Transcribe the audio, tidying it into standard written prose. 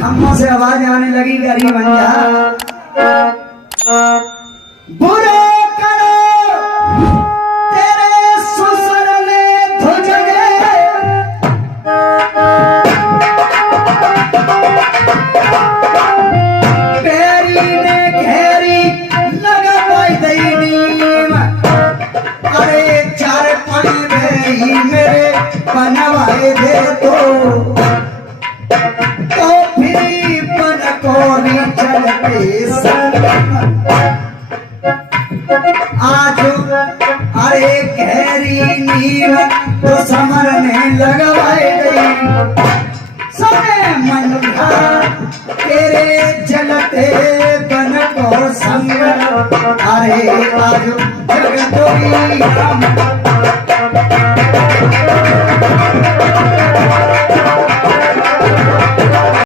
खम्भों से आवाज आने लगी गरीब अंजा बुरे करो तेरे ससुर ने धुजगे पेरी ने घेरी लगाई दैनीम अरे चार पानी में मेरे बनवाए दे तो फिर पन कोरी चलते आज अरे गहरी नीर तो समरने लगवाए गई समय मन तेरे जलते बन को संग अरे आज जगदोरी